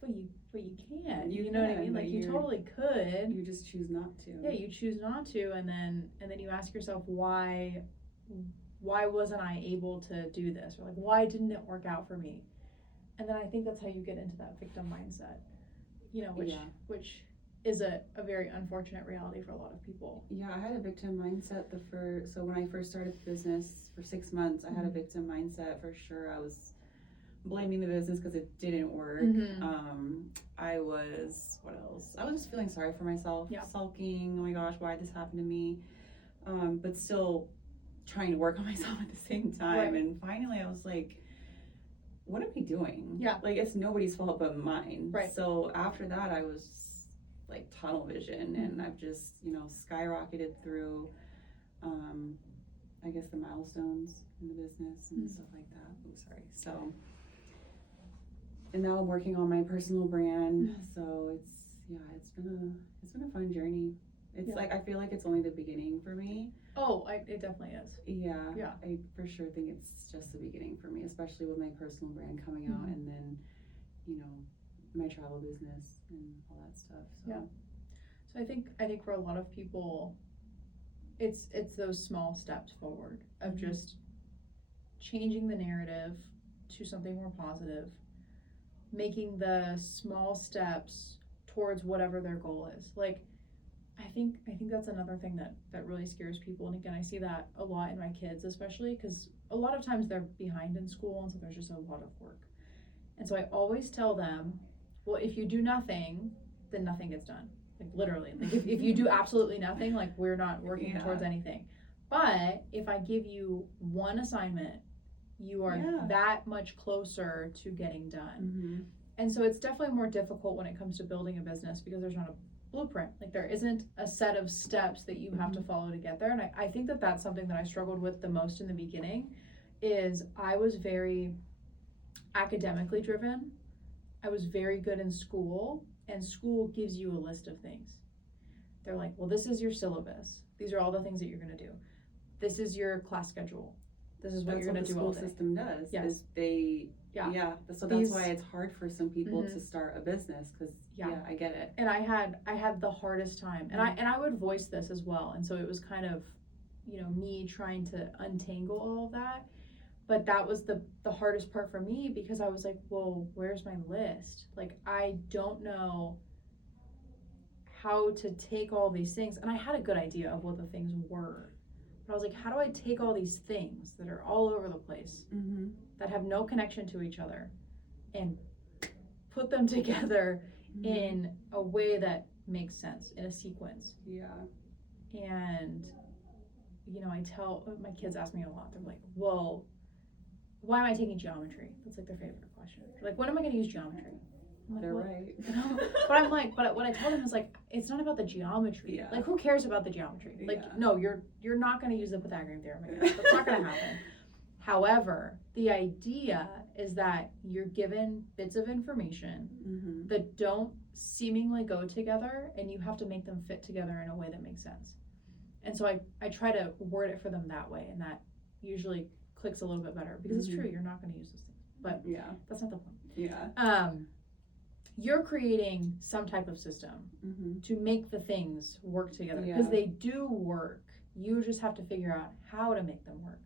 but you can. You know what I mean? Like you totally could. You just choose not to. Yeah, you choose not to, and then you ask yourself why wasn't I able to do this, or like why didn't it work out for me? And then I think that's how you get into that victim mindset, you know, which is a very unfortunate reality for a lot of people. Yeah, I had a victim mindset so when I first started the business for 6 months, I had a victim mindset for sure. I was blaming the business because it didn't work. I was, what else? I was just feeling sorry for myself, sulking, oh my gosh, why did this happen to me? But still trying to work on myself at the same time. And finally I was like, what am I doing? Yeah. Like, it's nobody's fault but mine. Right. So after that, I was like tunnel vision, and I've just, you know, skyrocketed through, I guess, the milestones in the business and stuff like that. Oh, sorry. So, and now I'm working on my personal brand. So it's been a fun journey. It's like, I feel like it's only the beginning for me. Oh, it definitely is. Yeah. I for sure think it's just the beginning for me, especially with my personal brand coming out, and then, you know, my travel business and all that stuff. So. Yeah. So I think for a lot of people, it's those small steps forward of just changing the narrative to something more positive, making the small steps towards whatever their goal is. Like, I think that's another thing that really scares people. And again, I see that a lot in my kids, especially because a lot of times they're behind in school, and so there's just a lot of work. And so I always tell them, well, if you do nothing, then nothing gets done. Like literally, like if you do absolutely nothing, like we're not working towards anything. But if I give you one assignment, you are that much closer to getting done. And so it's definitely more difficult when it comes to building a business because there's not a blueprint. Like there isn't a set of steps that you have to follow to get there. And I think that that's something that I struggled with the most in the beginning. Is I was very academically driven. I was very good in school, and school gives you a list of things. They're like, well, this is your syllabus. These are all the things that you're going to do. This is your class schedule. This is what you're going to do all day. That's what the school system does. Yes. Is they, so that's why it's hard for some people to start a business, because I get it. And I had the hardest time, and I would voice this as well. And so it was kind of, you know, me trying to untangle all of that. But that was the hardest part for me, because I was like, well, where's my list? Like, I don't know how to take all these things. And I had a good idea of what the things were. But I was like, how do I take all these things that are all over the place, that have no connection to each other, and put them together in a way that makes sense, in a sequence? Yeah. And, you know, my kids ask me a lot. They're like, well, why am I taking geometry? That's like their favorite question. They're like, when am I going to use geometry? I'm like, they're well, right. You know? But I'm like, but what I tell them is like, it's not about the geometry. Yeah. Like, who cares about the geometry? Like, no, you're not going to use the Pythagorean theorem again. That's not going to happen. However, the idea is that you're given bits of information that don't seemingly go together, and you have to make them fit together in a way that makes sense. And so I try to word it for them that way, and that usually clicks a little bit better, because it's true, you're not going to use those things. But that's not the point. Yeah. You're creating some type of system to make the things work together, because they do work. You just have to figure out how to make them work.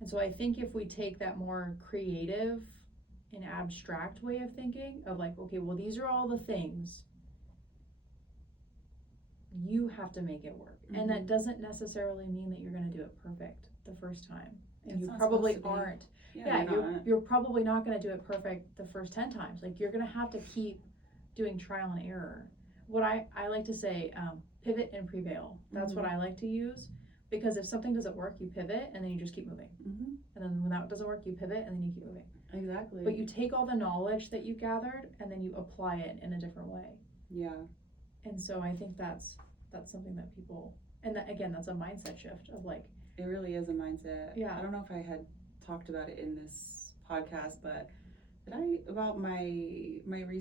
And so I think if we take that more creative and abstract way of thinking of like, okay, well, these are all the things, you have to make it work. And that doesn't necessarily mean that you're going to do it perfect the first time. and It's you not probably supposed to be. aren't. Yeah, You're probably not going to do it perfect the first 10 times. Like, you're going to have to keep doing trial and error. What I like to say, pivot and prevail. That's what I like to use, because if something doesn't work, you pivot and then you just keep moving. Mm-hmm. And then when that doesn't work, you pivot and then you keep moving. Exactly. But you take all the knowledge that you gathered and then you apply it in a different way. Yeah. And so I think that's something that people, and that, again, that's a mindset shift of like, It really is a mindset. Yeah. I don't know if I had talked about it in this podcast, but about my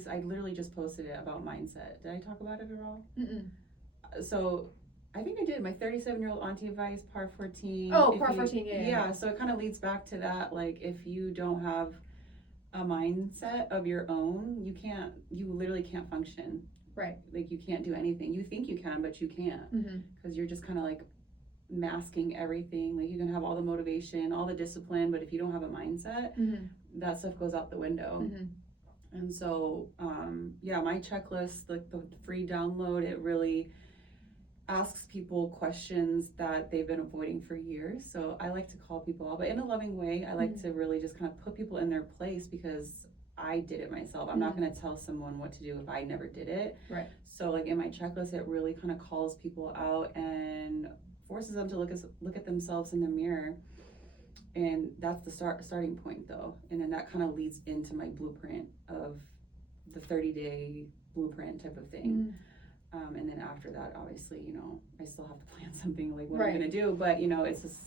I literally just posted it about mindset. Did I talk about it at all? mm-mm. So I think I did. My 37-year-old auntie advice, par 14. Oh, par 14, yeah. So it kind of leads back to that. Like, if you don't have a mindset of your own, you literally can't function. Right. Like, you can't do anything. You think you can, but you can't. Because you're just kind of like masking everything. Like, you can have all the motivation, all the discipline, but if you don't have a mindset, that stuff goes out the window. And so, my checklist, like the free download, it really asks people questions that they've been avoiding for years. So I like to call people out, but in a loving way. I like to really just kind of put people in their place, because I did it myself. I'm not going to tell someone what to do if I never did it. Right. So, like, in my checklist, it really kind of calls people out and forces them to look at themselves in the mirror. And that's the starting point, though. And then that kind of leads into my blueprint of the 30-day blueprint type of thing. And then after that, obviously, I still have to plan something, like what I'm going to do. But, it's just,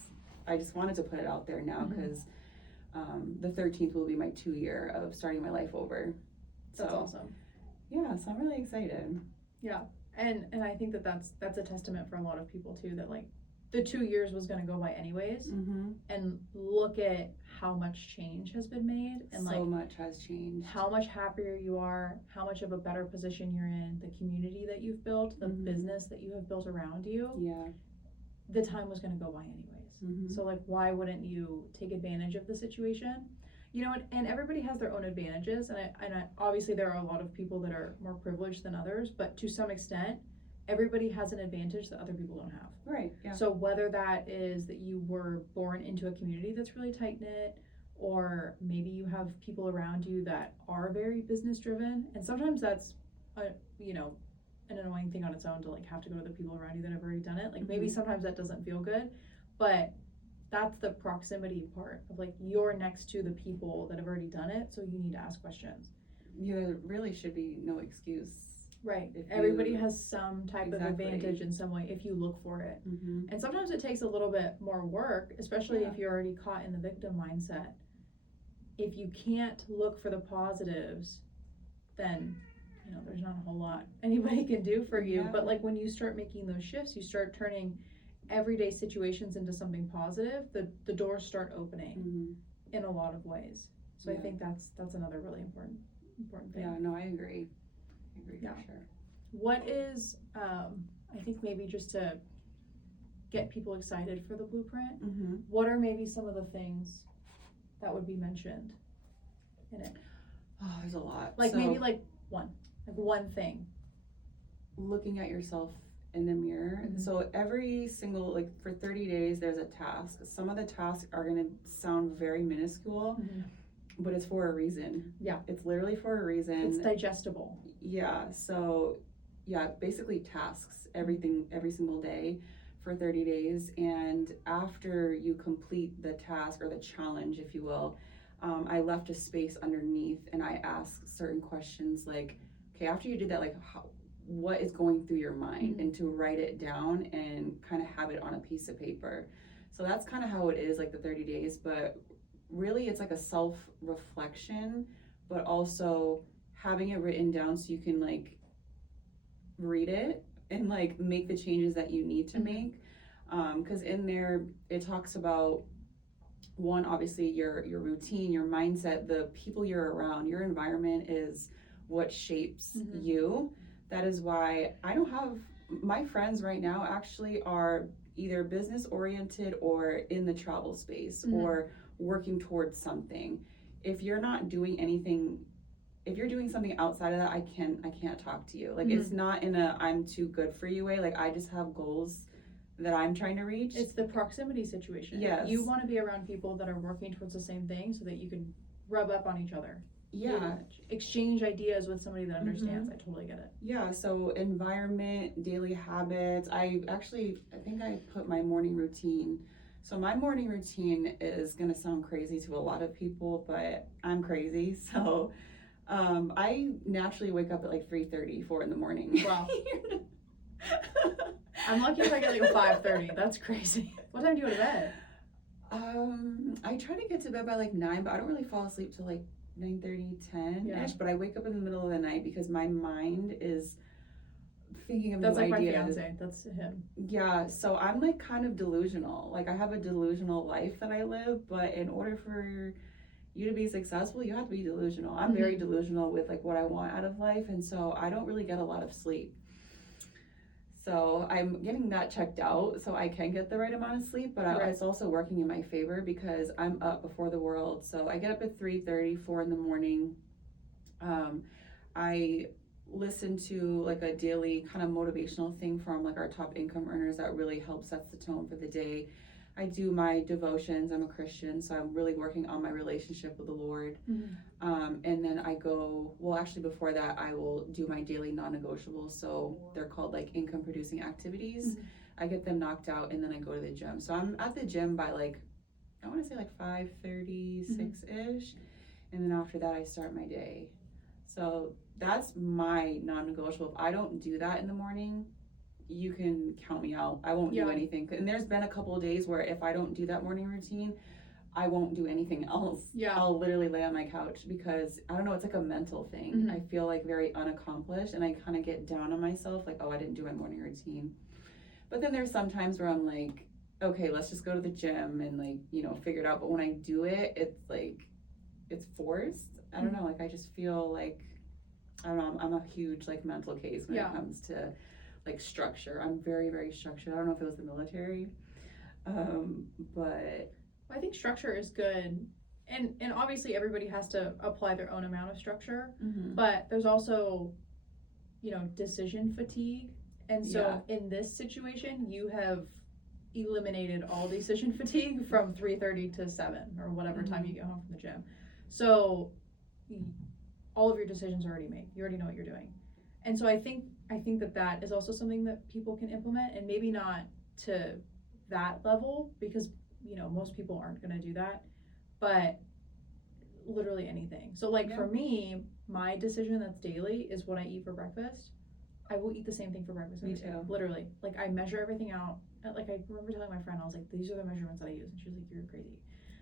I just wanted to put it out there now, because the 13th will be my 2-year of starting my life over. That's awesome. Yeah, so I'm really excited. Yeah. And I think that's a testament for a lot of people too, that like the 2 years was going to go by anyways, and look at how much change has been made, and so much has changed. How much happier you are, how much of a better position you're in, the community that you've built, the business that you have built around you. Yeah. The time was going to go by anyways. So like, why wouldn't you take advantage of the situation? And everybody has their own advantages, and I obviously there are a lot of people that are more privileged than others, but to some extent, everybody has an advantage that other people don't have. Right, yeah. So whether that is that you were born into a community that's really tight-knit, or maybe you have people around you that are very business-driven, and sometimes that's, an annoying thing on its own to like have to go to the people around you that have already done it. Like maybe sometimes that doesn't feel good, but that's the proximity part of like you're next to the people that have already done it, so you need to ask questions. There really should be no excuse. Right. Everybody has some type of advantage in some way if you look for it. And sometimes it takes a little bit more work, especially if you're already caught in the victim mindset. If you can't look for the positives, then there's not a whole lot anybody can do for you. But like when you start making those shifts, you start turning everyday situations into something positive, the doors start opening in a lot of ways. So I think that's another really important thing. Yeah, no, I agree. For sure. What is, I think maybe just to get people excited for the blueprint, what are maybe some of the things that would be mentioned in it? Oh, there's a lot. Like maybe like one thing. Looking at yourself in the mirror. So every single, like for 30 days, there's a task. Some of the tasks are going to sound very minuscule, but it's for a reason. Yeah. It's literally for a reason. It's digestible. Yeah. So basically tasks, every single day for 30 days. And after you complete the task or the challenge, if you will, I left a space underneath and I asked certain questions like, okay, after you did that, like what is going through your mind, and to write it down and kind of have it on a piece of paper. So that's kind of how it is, like the 30 days, but really it's like a self-reflection, but also having it written down so you can like read it and like make the changes that you need to make. Because in there it talks about one, obviously your routine, your mindset, the people you're around, your environment is what shapes you. That is why I don't have, my friends right now actually are either business oriented or in the travel space or working towards something. If you're not doing anything, if you're doing something outside of that, I can't talk to you. Like it's not in a I'm too good for you way. Like I just have goals that I'm trying to reach. It's the proximity situation. Yes. You want to be around people that are working towards the same thing so that you can rub up on each other. Yeah. Exchange ideas with somebody that understands. I totally get it. Yeah, so environment, daily habits. I think I put my morning routine. So my morning routine is going to sound crazy to a lot of people, but I'm crazy. So I naturally wake up at like 3:30, 4 in the morning. Wow. I'm lucky if I get like a 5:30. That's crazy. What time do you go to bed? I try to get to bed by like 9, but I don't really fall asleep till like 9:30, 10-ish. Yeah. But I wake up in the middle of the night because my mind is thinking of That's new like ideas. my fiance. That's him. Yeah, so I'm like kind of delusional. Like I have a delusional life that I live, but in order for you to be successful, you have to be delusional. I'm very delusional with like what I want out of life, and so I don't really get a lot of sleep. So I'm getting that checked out so I can get the right amount of sleep, but it's also working in my favor because I'm up before the world. So I get up at 3:30, 4 in the morning. I listen to like a daily kind of motivational thing from like our top income earners that really helps sets the tone for the day. I do my devotions. I'm a Christian, so I'm really working on my relationship with the Lord. And then I go, well, actually before that, I will do my daily non-negotiables. So they're called like income producing activities. I get them knocked out and then I go to the gym. So I'm at the gym by like, I want to say like 5:36-ish. And then after that, I start my day. So that's my non-negotiable. If I don't do that in the morning, you can count me out. I won't do anything. And there's been a couple of days where if I don't do that morning routine, I won't do anything else. I'll literally lay on my couch because I don't know, it's like a mental thing. I feel like very unaccomplished and I kind of get down on myself like, oh, I didn't do my morning routine. But then there's some times where I'm like, okay, let's just go to the gym and like, you know, figure it out. But when I do it, it's like, it's forced. I don't know, like I just feel like, I don't know, I'm a huge like mental case when it comes to like structure. I'm very, very structured. I don't know if it was the military, but I think structure is good, and obviously everybody has to apply their own amount of structure, but there's also, you know, decision fatigue, and so in this situation you have eliminated all decision fatigue from 3:30 to 7 or whatever time you get home from the gym. So all of your decisions are already made. You already know what you're doing. And so I think that is also something that people can implement, and maybe not to that level because, you know, most people aren't going to do that, but literally anything. So like for me, my decision that's daily is what I eat for breakfast. I will eat the same thing for breakfast every day. Literally. Like I measure everything out. Like I remember telling my friend, I was like, these are the measurements that I use. And she was like, you're crazy.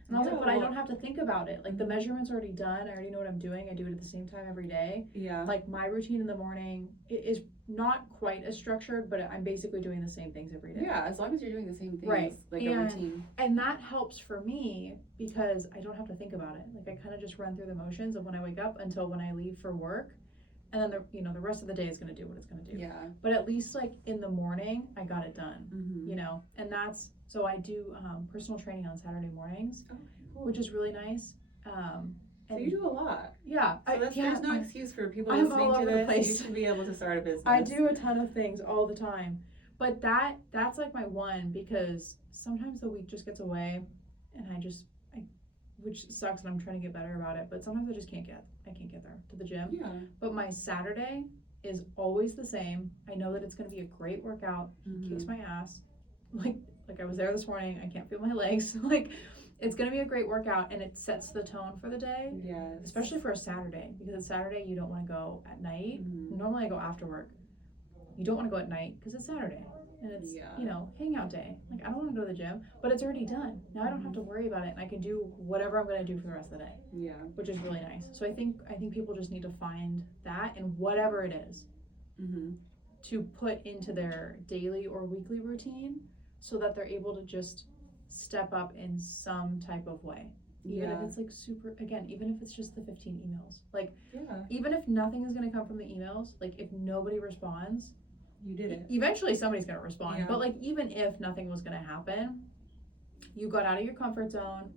And I was like, but I don't have to think about it. Like the measurement's already done. I already know what I'm doing. I do it at the same time every day. Like my routine in the morning is not quite as structured, but I'm basically doing the same things every day. Yeah, as long as you're doing the same things, like a routine. And that helps for me because I don't have to think about it. Like I kind of just run through the motions of when I wake up until when I leave for work. And then the rest of the day is going to do what it's going to do. But at least like in the morning, I got it done, you know, and that's, so I do personal training on Saturday mornings, which is really nice. So you do a lot. Yeah. So there's no excuse for people I'm listening all to over the this. place. You should be able to start a business. I do a ton of things all the time. But that's like my one, because sometimes the week just gets away and which sucks, and I'm trying to get better about it, but sometimes I can't get there to the gym. But my Saturday is always the same. I know that it's going to be a great workout. Kicks my ass. Like I was there this morning. I can't feel my legs. Like it's going to be a great workout, and it sets the tone for the day. Especially for a Saturday, because it's Saturday, you don't want to go at night. Normally I go after work. You don't want to go at night because it's Saturday. And it's, you know, hangout day. Like, I don't want to go to the gym, but it's already done. Now I don't have to worry about it, and I can do whatever I'm going to do for the rest of the day. Which is really nice. So I think people just need to find that, and whatever it is, to put into their daily or weekly routine so that they're able to just step up in some type of way. Even if it's like even if it's just the 15 emails. Like, even if nothing is going to come from the emails, like if nobody responds, you did it. Eventually somebody's going to respond. But like, even if nothing was going to happen, you got out of your comfort zone.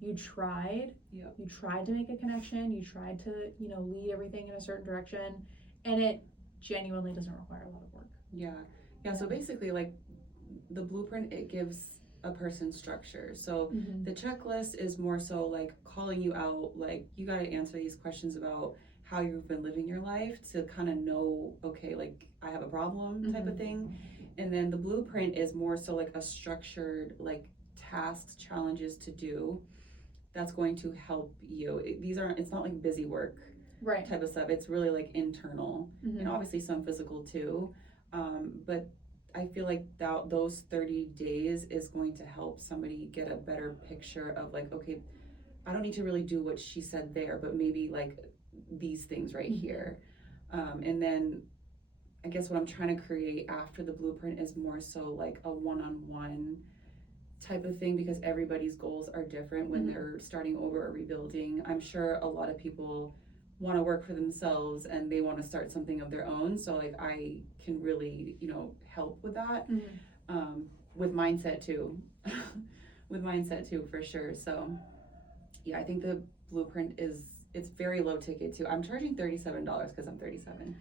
You tried. You tried to make a connection. You tried to, you know, lead everything in a certain direction. And it genuinely doesn't require a lot of work. So basically, like, the blueprint, it gives a person structure. So Mhm. the checklist is more so like calling you out, like you got to answer these questions about how you've been living your life to kind of know, okay, like I have a problem type of thing. And then the blueprint is more so like a structured, like tasks, challenges to do that's going to help you. These aren't, it's not like busy work Right. type of stuff. It's really like internal and Mhm. obviously some physical too. But I feel like those 30 days is going to help somebody get a better picture of like, okay, I don't need to really do what she said there, but maybe like these things right here. And then I guess what I'm trying to create after the blueprint is more so like a one-on-one type of thing, because everybody's goals are different when they're starting over or rebuilding. I'm sure a lot of people want to work for themselves and they want to start something of their own. So like I can really, help with that. With mindset too. With mindset too, for sure. So yeah, I think the blueprint it's very low ticket too. I'm charging $37 because I'm 37.